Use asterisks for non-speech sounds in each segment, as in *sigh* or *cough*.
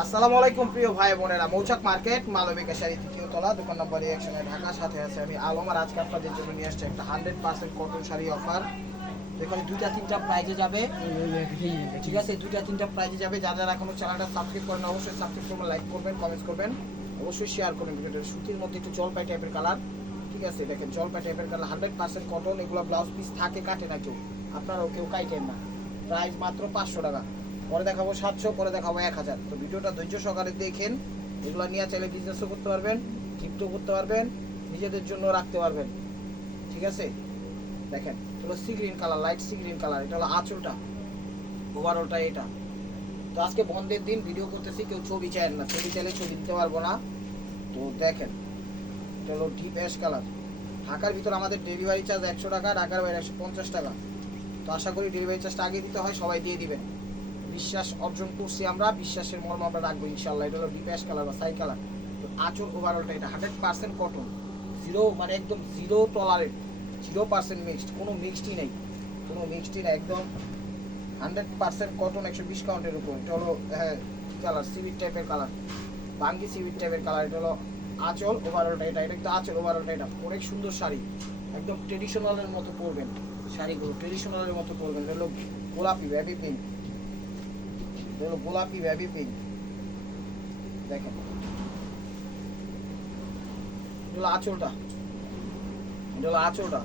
আসসালামু আলাইকুম প্রিয় ভাই বোনেরা, মৌচাক মার্কেট মালবিকা শাড়ি তৃতীয় তলা, দোকান নম্বর একশনে ঢাকা, সাথে আছে আমি আলম। আর আজকে আপনাদের জন্য নিয়ে আসছি একটা hundred percent cotton sari offer এখানে দুইটা, তিনটা প্রাইজে যাবে। ঠিক আছে, দুইটা, তিনটা প্রাইজে যাবে। যা যারা এখনও চ্যানেলটা সাবস্ক্রাইব করেন অবশ্যই সাবস্ক্রাইব করবেন লাইক করবেন কমেন্টস করবেন। অবশ্যই শেয়ার করবেন সুতির মধ্যে একটু জলপাই টাইপের কালার ঠিক আছে, দেখেন, জলপাই টাইপের কালার হান্ড্রেড পার্সেন্ট কটন এগুলো ব্লাউজ পিস থাকে, কাটে না কেউ। আপনারাও কেউ কাইটেন না। প্রাইস মাত্র পাঁচশো টাকা। পরে দেখাবো সাতশো, পরে দেখাবো এক হাজার। তো ভিডিওটা ধৈর্য সহকারে দেখেন, এগুলো নিয়ে চাইলে বিজনেসও করতে পারবেন গিফটও করতে পারবেন, নিজেদের জন্য রাখতে পারবেন। ঠিক আছে? দেখেন হলো sea green colour light sea green colour এটা হলো আঁচলটা ওভারঅলটা এটা। তো আজকে বন্ধের দিন ভিডিও করতেছি, কেউ ছবি চায় না, ছবি চাইলে ছবি দিতে পারব না। তো দেখেন, এটা হলো ডিপ অ্যাশ কালার ঢাকার ভিতর আমাদের ডেলিভারি চার্জ একশো টাকা, ঢাকার বাইরে একশো পঞ্চাশ টাকা। তো আশা করি ডেলিভারি চার্জটা আগে দিতে হয়, সবাই দিয়ে দিবেন। বিশ্বাস অর্জন করছি আমরা, বিশ্বাসের মর্ম আমরা রাখব ইনশাল্লাহ এটা হলো ডিপ অ্যাশ কালার বা সাই কালার তো আঁচল ওভারঅলটা এটা হান্ড্রেড পার্সেন্ট কটন জিরো মানে একদম zero tolerate zero percent mixed কোনো মিক্সডই নেই। কোনো মিক্সডই না একদম হান্ড্রেড পার্সেন্ট কটন একশো বিশ কাউন্টের উপর। এটা হলো হ্যাঁ কালার সিভিট টাইপের কালার বাঙ্গি সিভিট টাইপের কালার এটা হলো আঁচল ওভারঅলটা এটা এটা কিন্তু আঁচল ওভারঅলটা এটা অনেক সুন্দর শাড়ি। একদম ট্রেডিশনালের মতো পরবেন। শাড়িগুলো ট্রেডিশনালের মতো পরবেন। এটা হলো গোলাপি ব্যাবি পিঙ্ক এটা গোলাপি ব্যাবি পিঙ্ক দেখেন। এটা হলো আঁচলটা। এটা হলো আঁচলটা।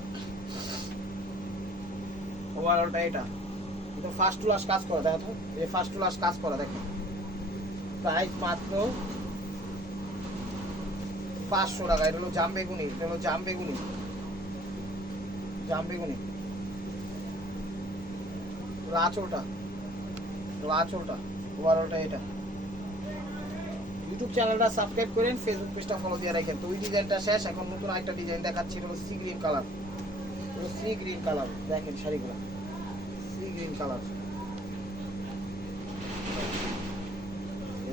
ওভারঅলটা এটা। কিন্তু ফার্স্ট টু কাজ করা, দেখো তো। এই ফার্স্ট টু কাজ করা দেখো প্রাইস মাত্র পাঁচশো টাকা। এটা হলো জাম বেগুনি, এটা হলো জাম বেগুনি। জাম বেগুনি। আঁচলটা। হলো আঁচলটা এটা। ইউটিউব চ্যানেলটা সাবস্ক্রাইব করেন ফেসবুক পেজটা ফলো দিয়ে রাখেন। তো ওই ডিজাইনটা শেষ, এখন নতুন একটা ডিজাইন দেখাচ্ছি, এটা হলো সি গ্রিন কালার হলো সি গ্রিন কালার দেখেন শাড়িগুলো। সি গ্রিন কালার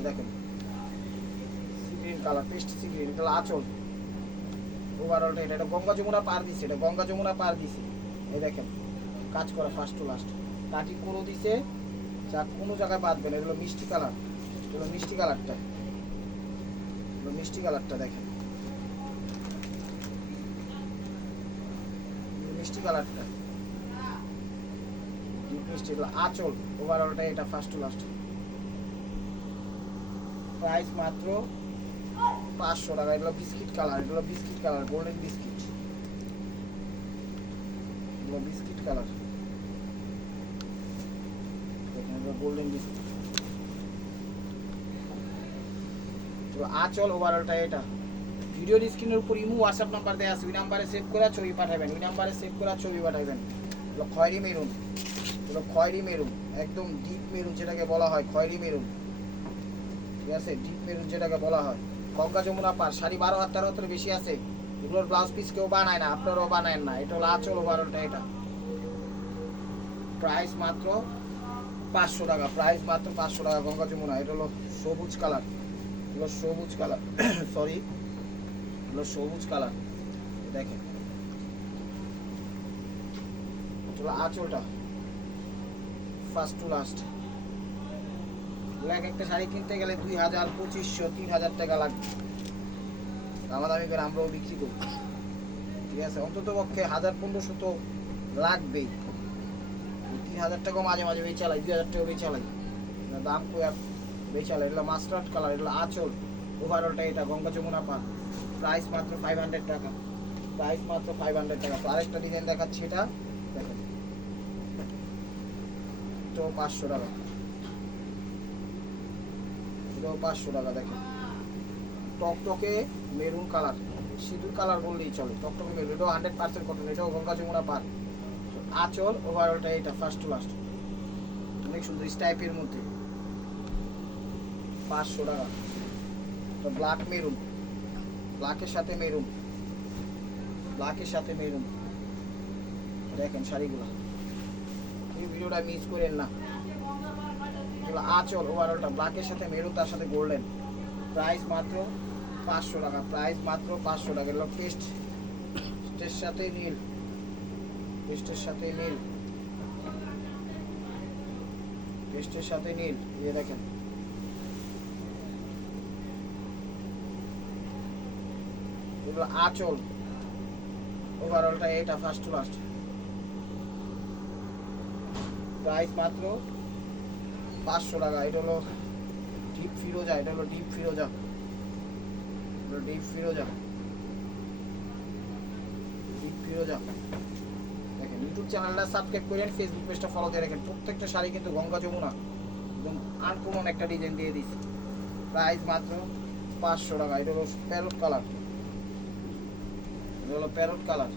দেখেন। Sea green colour paste sea green এটা আঁচল। ওভারঅলটা এটা এটা গঙ্গা যমুনা পার দিছে, এটা গঙ্গা যমুনা পার দিছে। এই দেখেন, কাজ করা ফার্স্ট টু লাস্ট কাটিং করে দিছে যা কোনো জায়গায় বাদবে না এগুলো মিষ্টি কালার। এগুলো মিষ্টি কালারটা। এগুলো মিষ্টি কালারটা দেখেন। মিষ্টি কালারটা। মিষ্টি, এগুলো আঁচল। ওভারঅলটা এটা ফার্স্ট টু লাস্ট প্রাইস মাত্র পাঁচশো টাকা। এগুলো বিস্কিট কালার, এগুলো বিস্কিট কালার গোল্ডেন বিস্কিট এগুলো বিস্কিট কালার দেখেন এগুলো আঁচল ওভারঅলটা এটা। ভিডিওর স্ক্রিনের উপর ইমু হোয়াটসঅ্যাপ নাম্বার দেওয়া আছে, ওই নাম্বারে সেভ করে ছবি পাঠাবেন, ওই নাম্বারে সেভ করে ছবি পাঠাবেন। এগুলো খয়েরি মেরুন, এগুলো খয়েরি মেরুন, একদম ডিপ মেরুন যেটাকে বলা হয়, খয়েরি মেরুন। ঠিক আছে? ডিপ মেরুন যেটাকে বলা হয়। গঙ্গা যমুনা পার শাড়ি বারো হাত তেরো হাতের বেশি আছে। এগুলোর ব্লাউজ পিস কেউ বানায় না, আপনারাও বানায় না। এটা হলো আঁচল ওভারঅলটা এটা। প্রাইস মাত্র পাঁচশো টাকা প্রাইস মাত্র পাঁচশো টাকা, গঙ্গা যমুনা, এটা হলো সবুজ কালার হলো সবুজ কালার সরি *coughs* হলো সবুজ কালার দেখেন। হলো আঁচলটা ফার্স্ট টু লাস্ট এক একটা শাড়ি কিনতে গেলে দুই হাজার পঁচিশশো, তিন হাজার টাকা লাগবে। দামাদামি করে আমরাও বিক্রি করি ঠিক আছে? অন্তত পক্ষে হাজার পনেরোশো তো লাগবেই। তিন হাজার টাকাও মাঝে মাঝে বেচে চালাই দুই হাজার টাকাও বেচে না দাম আর বেচে চালাই এটা মাস্টার্ড কালার এটা আঁচল। ওভারঅলটা এটা, গঙ্গা যমুনা পান প্রাইস মাত্র ফাইভ হান্ড্রেড টাকা। প্রাইস মাত্র ফাইভ হান্ড্রেড টাকা। তো আরেকটা ডিজাইন দেখাচ্ছি এটা। দেখেন। তো পাঁচশো টাকা। এটাও পাঁচশো টাকা, দেখেন। টকটকে মেরুন কালার সিঁদুর কালার বললেই চলে। টকটকে মেরুন এটাও হান্ড্রেড পার্সেন্ট কটন এটাও গঙ্গা যমুনা পার। আঁচল ওভারঅলটা এটা ফার্স্ট টু লাস্ট অনেক সুন্দর, স্টাইপের মধ্যে। পাঁচশো টাকা। তো ব্ল্যাক মেরুন ব্ল্যাকের সাথে মেরুন ব্ল্যাকের সাথে মেরুন দেখেন শাড়িগুলো। এই ভিডিওটা মিস করেন না। এগুলো আঁচল ওভারঅলটা ব্ল্যাকের সাথে মেরুন তার সাথে গোল্ডেন প্রাইস মাত্র পাঁচশো টাকা। প্রাইস মাত্র পাঁচশো টাকা। এগুলো পেস্ট সাথে নীল। পেস্টের সাথে নীল। পেস্টের সাথে নীল, এই দেখেন। এগুলো আঁচল। ওভারঅলটা এটা ফার্স্ট টু লাস্ট প্রাইস মাত্র পাঁচশো টাকা। এটা হলো ডিপ ফিরোজা, এটা হলো ডিপ ফিরোজা। ডিপ ফিরোজা। ডিপ ফিরোজা। দেখেন ইউটিউব চ্যানেলটা সাবস্ক্রাইব করেন ফেসবুক পেজটা ফলো দিয়ে রাখেন। প্রত্যেকটা শাড়ি কিন্তু গঙ্গা যমুনা একদম আনকমন একটা ডিজাইন দিয়ে দিছি প্রাইস মাত্র পাঁচশো টাকা। এটা হলো প্যারট কালার এটা হলো প্যারট কালার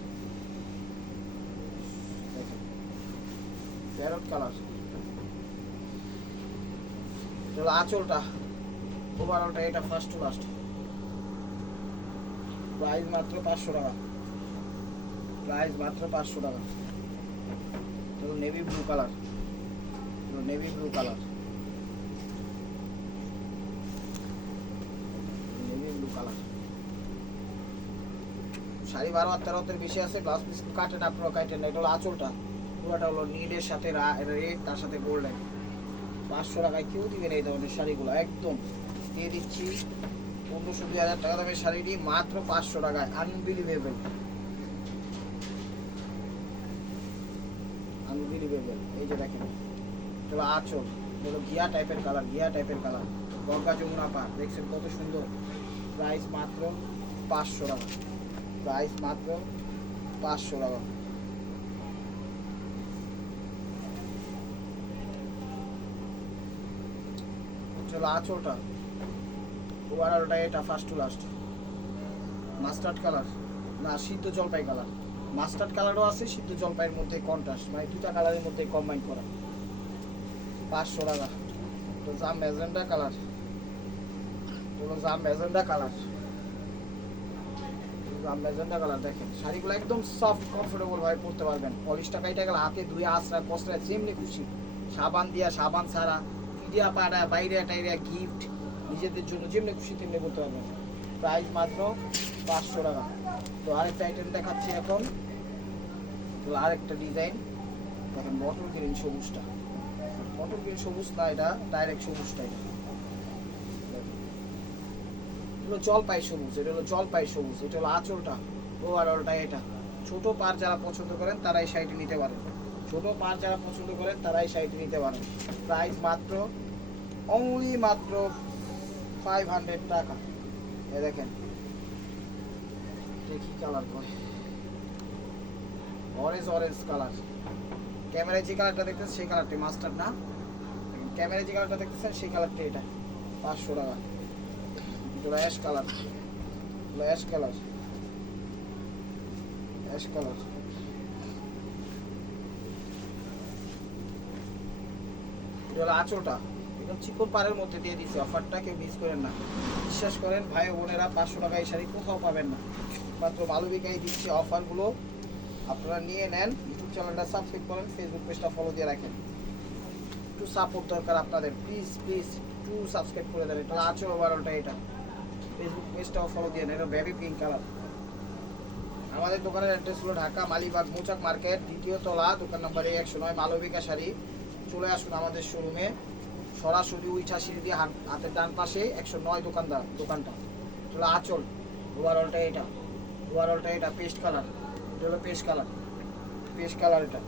প্যারট কালার এটা হলো আঁচলটা। ওভারঅলটা এটা ফার্স্ট টু লাস্ট প্রাইস মাত্র পাঁচশো টাকা। প্রাইস মাত্র পাঁচশো টাকা। হলো navy blue colour navy blue colour navy blue colour sari বারো হাত তেরো বেশি আছে ব্লাউজ পিস কাটেন আপনারা কাটেন না। এটা হলো আঁচলটা। পুরোটা হলো নীলের সাথে রেড তার সাথে গোল্ডেন পাঁচশো টাকায় কেউ দিবেন এই ধরনের শাড়িগুলো, একদম। দিয়ে দিচ্ছি পনেরোশো, দুই হাজার টাকা দামের শাড়িটি মাত্র পাঁচশো টাকায়। আনবিলিভেবল আনবিলিভেবল এই যে দেখেন আঁচল এটা ঘিয়া টাইপের কালার ঘিয়া টাইপের কালার গঙ্গা যমুনা পার দেখছেন কত সুন্দর? প্রাইস মাত্র পাঁচশো টাকা। প্রাইস মাত্র পাঁচশো টাকা। চলো আঁচলটা। ওভারঅলটা এটা first to last mustard colour না সিদ্ধ জলপাই কালার মাস্টার্ড কালারও আছে, সিদ্ধ জলপাইয়ের মধ্যে কন্ট্রাস্ট মানে দুটা কালারের মধ্যে কম্বাইন করা। পাঁচশো টাকা। তো জাম ম্যাজেন্ডা কালার। হলো জাম ম্যাজেন্ডা কালার। ম্যাজেন্ডা কালার দেখেন। শাড়িগুলো একদম ভাবে পরতে পারবেন। হাতে ধুয়ে যেমনি খুশি। সাবান সাবান ছাড়া বাইরে গিফট নিজেদের জন্য যেমনি খুশি তেমনি পারবেন। মাত্র পাঁচশো টাকা। তো আরেকটা আইটেম দেখাচ্ছি এখন। তো আরেকটা ডিজাইন দেখেন মটর গ্রিন সবুজটা। মটর গ্রিন সবুজ না এটা ডাইরেক্ট সবুজটা এটা। হলো জলপাই সবুজ, এটা হলো জলপাই সবুজ, এটা হলো আঁচলটা ওভারঅলটা এটা। ছোট পার যারা পছন্দ করেন তারা এই শাড়িটি নিতে পারেন। ছোট পার যারা পছন্দ করেন তারা এই শাড়িটি নিতে পারেন। প্রাইস মাত্র অনলি মাত্র ফাইভ হান্ড্রেড টাকা। এ দেখেন দেখি কালার অরেঞ্জ অরেঞ্জ কালার ক্যামেরায় যে কালারটা দেখতেছেন, সেই কালারটি মাস্টার না। ক্যামেরায় যে কালারটা দেখতেছেন, সেই কালারটি এটা। পাঁচশো টাকা। Ash colour ash colour ash colour হলো আঁচলটা। একদম চিকন পাড়ের মধ্যে দিয়ে দিচ্ছে। অফারটা কেউ মিস করেন না। বিশ্বাস করেন, ভাই বোনেরা পাঁচশো টাকা এই শাড়ি কোথাও পাবেন না। মাত্র মালবিকাই দিচ্ছে অফারগুলো। আপনারা নিয়ে নেন ইউটিউব চ্যানেলটা সাবস্ক্রাইব করেন ফেসবুক পেজটা ফলো দিয়ে রাখেন। একটু সাপোর্ট দরকার আপনাদের প্লিজ প্লিজ একটু সাবস্ক্রাইব করে দেন, এটা আঁচল ওভারঅলটা এটা। ফেসবুক পেজটাও ফলো দিয়ে নেন, এটা বেবি পিঙ্ক কালার আমাদের দোকানের অ্যাড্রেস হলো ঢাকা, মালিবাগ, মৌচাক মার্কেট, দ্বিতীয় তলা, দোকান নম্বর একশো নয়, মালবিকা শাড়ি চলে আসুন আমাদের শোরুমে সরাসরি উইঠা সিঁড়ি দিয়ে হাত- হাতের ডান পাশে একশো নয় দোকানদার, দোকানটা। চলো আঁচল ওভারঅলটা এটা। ওভারঅলটা এটা পেস্ট কালার এটা হলো পেস্ট কালার পেস্ট কালার এটা।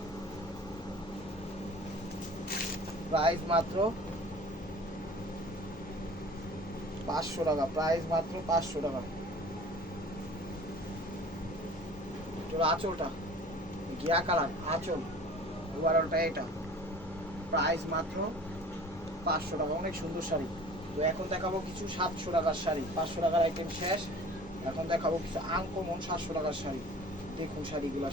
প্রাইস মাত্র পাঁচশো টাকা। প্রাইস মাত্র পাঁচশো টাকা। চলো আঁচলটা। গিয়া কালার আঁচল। ওভারঅলটা এটা। প্রাইস মাত্র পাঁচশো টাকা। অনেক সুন্দর শাড়ি। তো এখন দেখাবো কিছু সাতশো টাকার শাড়ি। পাঁচশো টাকার আইটেম শেষ। এখন দেখাবো কিছু আনকমন সাতশো টাকার শাড়ি। দেখুন শাড়িগুলো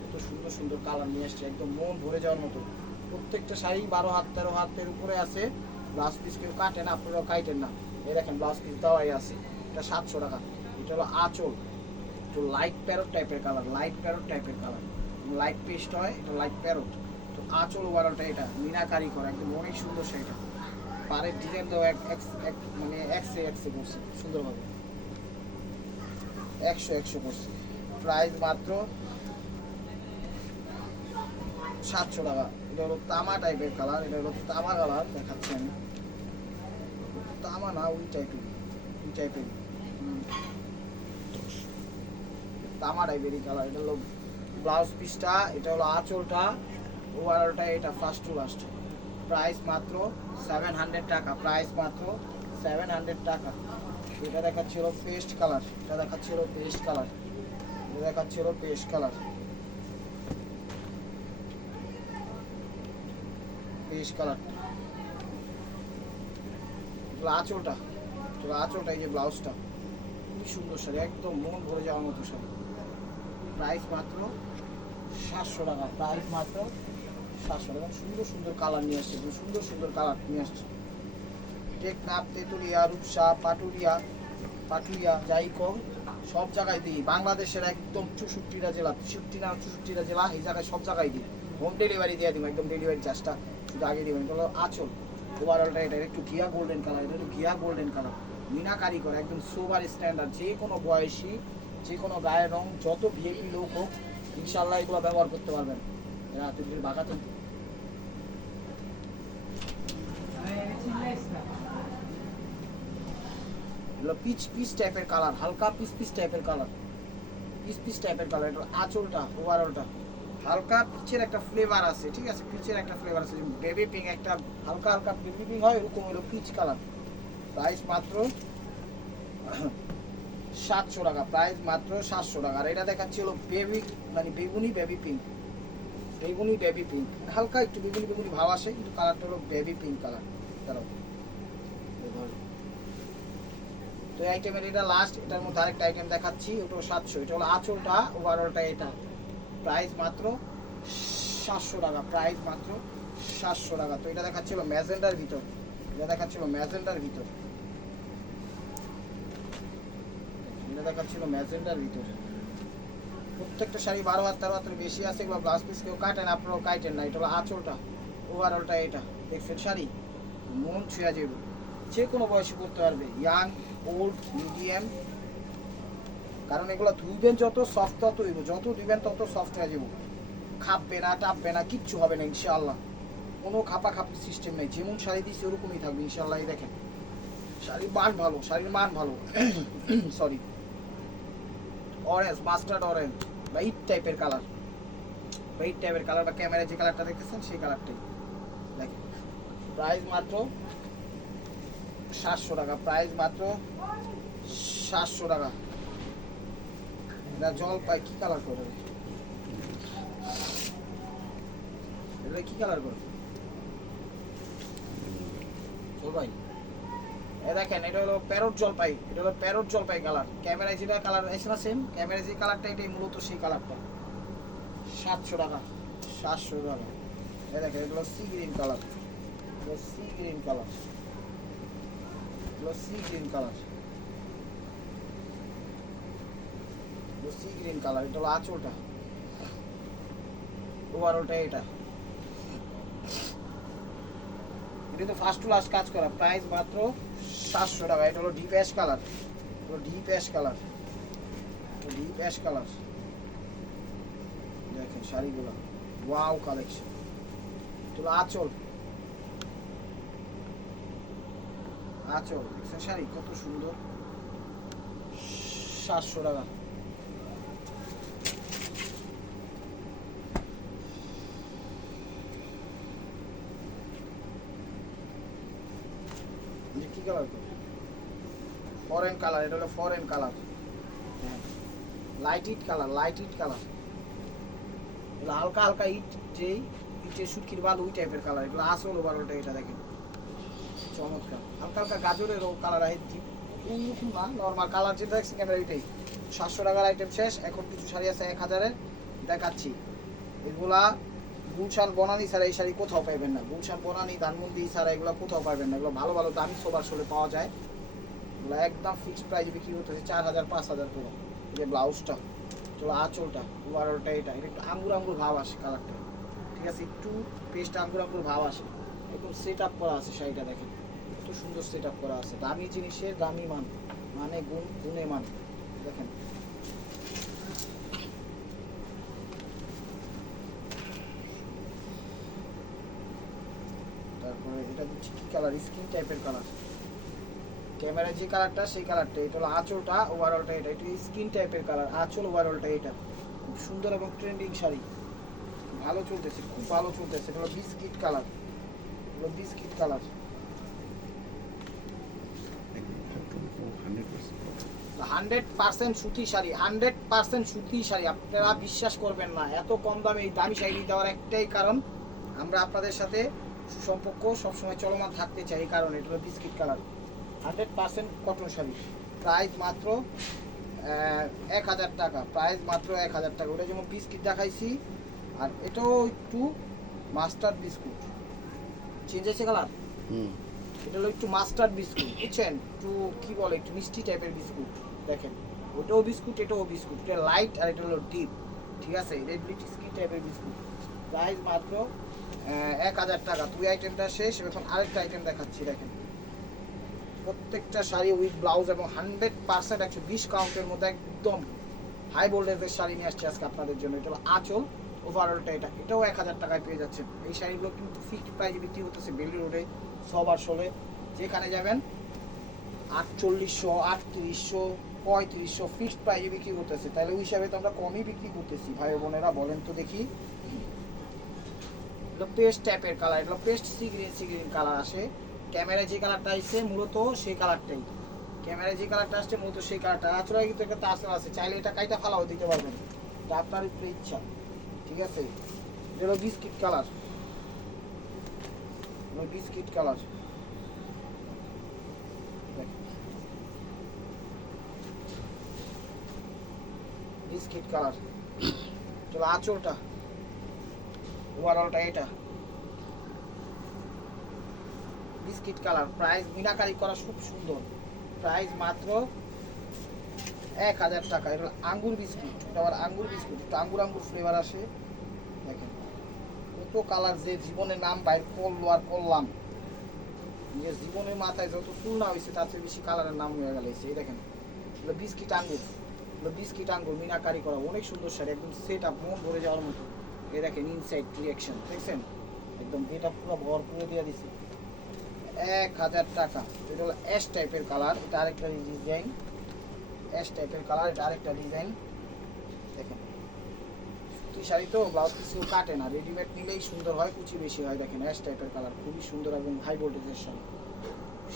কত সুন্দর সুন্দর কালার নিয়ে আসছে, একদম মন ভরে যাওয়ার মতো। প্রত্যেকটা শাড়ি বারো হাত, তেরো হাতের উপরে আছে। ব্লাউজ পিস কেউ কাটেন আপনারাও কাটেন না। এই দেখেন, ব্লাউজ পিস দেওয়াই আছে। এটা সাতশো টাকা। এটা হলো আঁচল। একটু লাইট প্যারট টাইপের কালার লাইট প্যারট টাইপের কালার লাইট পেস্ট হয়, এটা লাইট প্যারট তো আঁচল ওভারঅলটা এটা, মিনাকারি করা, একদম অনেক সুন্দর সেটা পাড়ের ডিজাইন দেওয়া এক মানে একশো একশো করছে, সুন্দরভাবে। একশো একশো করছে। প্রাইস মাত্র সাতশো টাকা। এটা হলো তামা টাইপের কালার এটা হলো তামা কালার দেখাচ্ছি আমি। তামা না, ওই টাইপের ওই টাইপের তামা টাইপেরই কালার এটা হলো ব্লাউজ পিসটা এটা হলো আঁচলটা ওভারঅলটা এটা ফার্স্ট টু লাস্ট প্রাইস মাত্র সেভেন হান্ড্রেড টাকা প্রাইস মাত্র সেভেন হান্ড্রেড টাকা। এটা দেখাচ্ছিল পেস্ট কালার এটা দেখাচ্ছিল পেস্ট কালার এটা দেখাচ্ছিল পেস্ট কালার এই যে ব্লাউজটা খুবই সুন্দর শাড়ি, একদম মন ভরে যাওয়ার মতো শাড়ি। প্রাইস মাত্র সাতশো টাকা প্রাইস সাতশো টাকা। সুন্দর সুন্দর কালার নিয়ে আসছে, সুন্দর সুন্দর কালার নিয়ে আসছে। টেকনাফ তেতুলিয়া, রূপসা, পাটুরিয়া পাটুরিয়া যাই কম সব জায়গায় দিই। বাংলাদেশের একদম চৌষট্টিটা জেলা তেষট্টি না চৌষট্টিটা জেলা, এই জায়গায় সব জায়গায় দিই। হোম ডেলিভারি দিয়ে দিব একদম ডেলিভারি চার্জটা শুধু আগে দিবেন। হলো আচল ওভারঅলটা এটা একটু ঘিয়া গোল্ডেন কালার এটা একটু ঘিয়া গোল্ডেন কালার মিনাকারি করে একদম সোবার স্ট্যান্ডার্ড যে কোনো বয়সী, যে কোনো গায়ের রং, যত ভিআইপি লোক হোক ইনশাল্লাহ এগুলো ব্যবহার করতে পারবেন। এরা তুমি বাগাতে এগুলো পিচ পিচ টাইপের কালার হালকা পিচ পিচ টাইপের কালার পিচ পিচ টাইপের কালার এটা আঁচলটা ওভারঅলটা হালকা পিচের একটা ফ্লেভার আছে, ঠিক আছে? পিচের একটা ফ্লেভার আছে বেবি পিঙ্ক একটা হালকা হালকা বেবি পিঙ্ক হয়, এরকম হলো পিচ কালার প্রাইস মাত্র সাতশো টাকা প্রাইস মাত্র সাতশো টাকা। আর এটা দেখাচ্ছিল বেবি মানে বেগুনি বেবি পিঙ্ক বেগুনি বেবি পিঙ্ক হালকা একটু বেগুনি বেগুনি ভাব আসে, কিন্তু কালারটা হলো বেবি পিঙ্ক কালার দাঁড়াও। তো এই আইটেমের এটা লাস্ট এটার মধ্যে আরেকটা আইটেম দেখাচ্ছি ওটা সাতশো, এটা হলো আঁচলটা ওভারঅলটা এটা। প্রাইস মাত্র সাতশো টাকা প্রাইস মাত্র সাতশো টাকা। তো এটা দেখাচ্ছিল ম্যাজেন্ডার ভিতর, এটা দেখাচ্ছিল ম্যাজেন্ডার ভিতর। এটা দেখাচ্ছিল ম্যাজেন্ডার ভিতর। প্রত্যেকটা শাড়ি বারো হাত তেরো হাতের বেশি আছে, এগুলো ব্লাউজ পিস কেউ কাটেন, আপনারাও কাটেন না, এটা হলো আঁচলটা ওভারঅলটা এটা। দেখছেন শাড়ি, মন ছুঁয়া যাবে যে কোনো বয়সে করতে পারবে। Young old medium. কারণ এগুলো ধুইবেন যত সফট তত হইব, যত ধুইবেন তত সফট হয়ে যাব খাপবে না, টাপবে না, কিচ্ছু হবে না, ইনশাআল্লাহ। কোনো খাপা খাপি সিস্টেম নেই, যেমন শাড়ি দিচ্ছে ওরকমই থাকবে, ইনশাআল্লাহ, এই দেখেন। শাড়ির মান ভালো, শাড়ির মান ভালো। সরি অরেঞ্জ মাস্টার্ড অরেঞ্জ বা ইট টাইপের কালার বা ইট টাইপের কালার বা ক্যামেরায় যে কালারটা দেখতেছেন, সেই কালারটাই দেখেন। প্রাইস মাত্র সাতশো টাকা। প্রাইস মাত্র সাতশো টাকা। এটা জল পাই কি কালার করে? এটা কি কালার করে? জল পাই এ দেখেন, এটা হলো প্যারট জলপাই। এটা হলো প্যারট জলপাই কালার ক্যামেরায় যেটা কালার আছে না সেম ক্যামেরায় যে কালারটা এটাই মূলত সেই কালারটা সাতশো টাকা। সাতশো টাকা। এ দেখেন এটা হলো sea green colour sea green colour sea green colour sea green colour এটা হলো আঁচলটা। ওভারঅলটা এটা। এটা তো ফার্স্ট টু লাস্ট কাজ করা। প্রাইস মাত্র সাতশো টাকা। এটা হলো ডিপ অ্যাশ কালার হলো deep ash colour deep ash colour দেখেন শাড়িগুলো। ওয়াও কালেকশন এটা হলো আঁচল। আঁচল, দেখছেন শাড়ি? কত সুন্দর। সাতশো টাকা। কি কালার ফরেন কালার এটা হলো ফরেন কালার লাইট ইট কালার লাইট ইট কালার হালকা হালকা ইট যেই ইটের সুটকির বাল ওই টাইপের কালার এগুলো আসল ওভারঅলটা এটা দেখেন। চমৎকার। হালকা হালকা গাজরেরও কালার আছে ওইরকম না নর্মাল কালার যেটা দেখছি ক্যামেরা সাতশো টাকার আইটেম শেষ, এখন কিছু শাড়ি আছে এক হাজারের, দেখাচ্ছি। এগুলা গুলশান বনানি ছাড়া এই শাড়ি কোথাও পাইবেন না। গুলশান বনানি ধানমন্দি ছাড়া এগুলো কোথাও পাইবেন না। এগুলো ভালো ভালো দামি সোবার আসলে পাওয়া যায়। এগুলো একদম ফিক্সড প্রাইস বিক্রি করতেছে চার হাজার, পাঁচ হাজার করে। যে ব্লাউজটা চলো আঁচলটা ওভারঅলটা এটা। এটা একটু আঙ্গুর আঙ্গুর ভাব আসে কালারটা ঠিক আছে, একটু পেস্ট আঙ্গুর আঙ্গুর ভাব আসে। একদম সেট আপ করা আছে শাড়িটা দেখেন। কত সুন্দর সেট আপ করা আছে। দামি জিনিসের দামি মান মানে গুণ, গুণে মান। দেখেন। তারপরে এটা দিচ্ছি কি কালার স্কিন টাইপের কালার ক্যামেরা যে কালারটা সেই কালারটা এটা হলো আঁচলটা ওভারঅলটা এটা। একটু স্কিন টাইপের কালার আঁচল ওভারঅলটা এটা। খুব সুন্দর এবং ট্রেন্ডিং শাড়ি। ভালো চলতেছে, খুব ভালো চলতেছে। এটা হলো বিস্কিট কালার হলো বিস্কিট কালার হান্ড্রেড পার্সেন্ট সুতি শাড়ি হান্ড্রেড পার্সেন্ট সুতি শাড়ি আপনারা বিশ্বাস করবেন না এত কম দামে এই দামি শাড়ি দেওয়ার একটাই কারণ আমরা আপনাদের সাথে সুসম্পর্ক সবসময় চলমান থাকতে চাই এই কারণে এটা হলো biscuit colour. Hundred percent cotton sari price মাত্র এক হাজার টাকা প্রাইস মাত্র এক হাজার টাকা। ওটা যেমন বিস্কিট দেখাইছি আর এটাও একটু মাস্টার্ড বিস্কুট। চেঞ্জ আছে কালার? হুম। এটা হলো একটু মাস্টার্ড বিস্কুট বুঝছেন? একটু কি বলে একটু মিষ্টি টাইপের বিস্কুট। দেখেন, ওটাও বিস্কুট, এটাও বিস্কুট, এটা লাইট আর এটা হলো ডিপ ঠিক আছে? রেড বিস্কিট টাইপের বিস্কুট। প্রাইস মাত্র এক হাজার টাকা। দুই আইটেমটা শেষ এখন আরেকটা আইটেম দেখাচ্ছি, দেখেন। প্রত্যেকটা শাড়ি উইথ ব্লাউজ এবং হান্ড্রেড পার্সেন্ট একশো বিশ কাউন্টের মধ্যে একদম হাই ভোল্টেজের শাড়ি নিয়ে আসছে আজকে আপনাদের জন্য। এটা হলো আঁচল ওভারঅলটা এটা। এটাও এক হাজার টাকায় পেয়ে যাচ্ছেন। এই শাড়িগুলো কিন্তু ফিক্সড প্রাইসে বিক্রি হতেছে বেলি রোডে সব আসলে যেখানে যাবেন, আটচল্লিশশো, আটত্রিশশো পঁয়ত্রিশশো ফিক্সড প্রাইসে বিক্রি করতেছে। তাহলে ওই হিসাবে তো আমরা কমই বিক্রি করতেছি। ভাই বোনেরা, বলেন তো দেখি। এটা পেস্ট টাইপের কালার এটা পেস্ট সি গ্রিন কালার আসে। ক্যামেরায় যে কালারটা আসছে, মূলত সেই কালারটাই ক্যামেরায় যে কালারটা আসছে, মূলত সেই কালারটা আসলে কিন্তু একটা তাসেল আছে। চাইলে এটা কাইটা ফালাও, দিতে পারবেন। এটা আপনার উপরে ইচ্ছা। ঠিক আছে? এটা biscuit colour biscuit colour biscuit colour. চলো আঁচলটা। ওভারঅলটা এটা। Biscuit colour. প্রাইস মিনাকারি করা খুব সুন্দর। প্রাইস মাত্র এক হাজার টাকা। এটা আঙ্গুর বিস্কুট। এটা আবার আঙ্গুর বিস্কুট। একটু আঙ্গুর আঙ্গুর ফ্লেভার আসে। দেখেন। কত কালার যে জীবনের নাম বাইর করল আর করলাম। যে জীবনের মাথায় যত তুলনা হয়েছে, তার চেয়ে বেশি কালারের নাম হয়ে গেল এই দেখেন। বিস্কিট আঙ্গুর। এগুলো বিস্কিট, আঙ্গুর, মিনাকারি করা, অনেক সুন্দর শাড়ি, একদম সেট আপ মন ভরে যাওয়ার মতো। এ দেখেন ইনসাইড রিয়াকশন দেখছেন? একদম, এটা পুরো ভরপুরে দিয়ে দিছে। এক হাজার টাকা। এটা হলো অ্যাশ টাইপের কালার এটা আরেকটা ডিজাইন অ্যাশ টাইপের কালার এটা আরেকটা ডিজাইন দেখেন। সুতি শাড়ি তো ব্লাউজ কিছু কাটে না। রেডিমেড নিলেই সুন্দর হয়, কুচি বেশি হয়। দেখেন অ্যাশ টাইপের কালার খুবই সুন্দর এবং হাই ভোল্টেজের শাড়ি।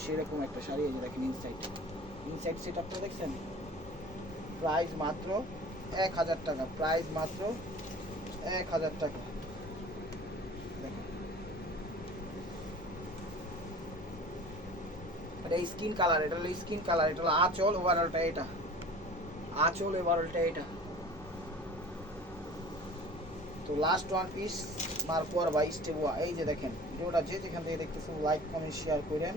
সেরকম একটা শাড়ি এই যে দেখেন ইনসাইড ইনসাইড সেট আপটা দেখছেন? প্রাইস মাত্র এক হাজার টাকা, প্রাইস মাত্র এক হাজার টাকা। এটা স্কিন কালার এটা হলো স্কিন কালার এটা হলো আঁচল ওভারঅলটা এটা। আঁচল ওভারঅলটা এটা। তো লাস্ট ওয়ান পিস মারপোয়ার বা স্টেবুয়া এই যে দেখেন, ভিডিওটা যে যেখান থেকে দেখতেছেন লাইক কমেন্ট শেয়ার করেন।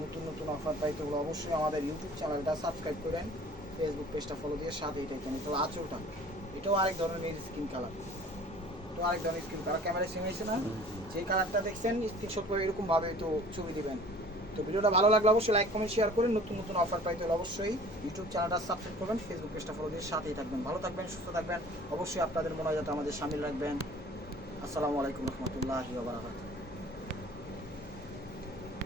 নতুন নতুন অফার পাইতে হলে অবশ্যই আমাদের ইউটিউব চ্যানেলটা সাবস্ক্রাইব করেন। ফেসবুক পেজটা ফলো দিয়ে সাথে এটা এখানে তো আঁচলটা এটাও আরেক ধরনের স্কিন কালার এটাও আরেক ধরনের স্কিন কালার ক্যামেরায় সেম হয়েছে না? যে কালারটা দেখছেন স্ক্রিনশট করে এরকম ভাবে তো ছবি দিবেন। তো ভিডিওটা ভালো লাগলে অবশ্যই লাইক কমেন্ট শেয়ার করেন নতুন নতুন অফার পাইতে হলে অবশ্যই ইউটিউব চ্যানেলটা সাবস্ক্রাইব করবেন ফেসবুক পেজটা ফলো দিয়ে সাথেই থাকবেন। ভালো থাকবেন সুস্থ থাকবেন। অবশ্যই আপনাদের মনে হয় যাতে আমাদের সামিল রাখবেন। আসসালামু আলাইকুম রহমতুল্লাহ বারাকাতুহু।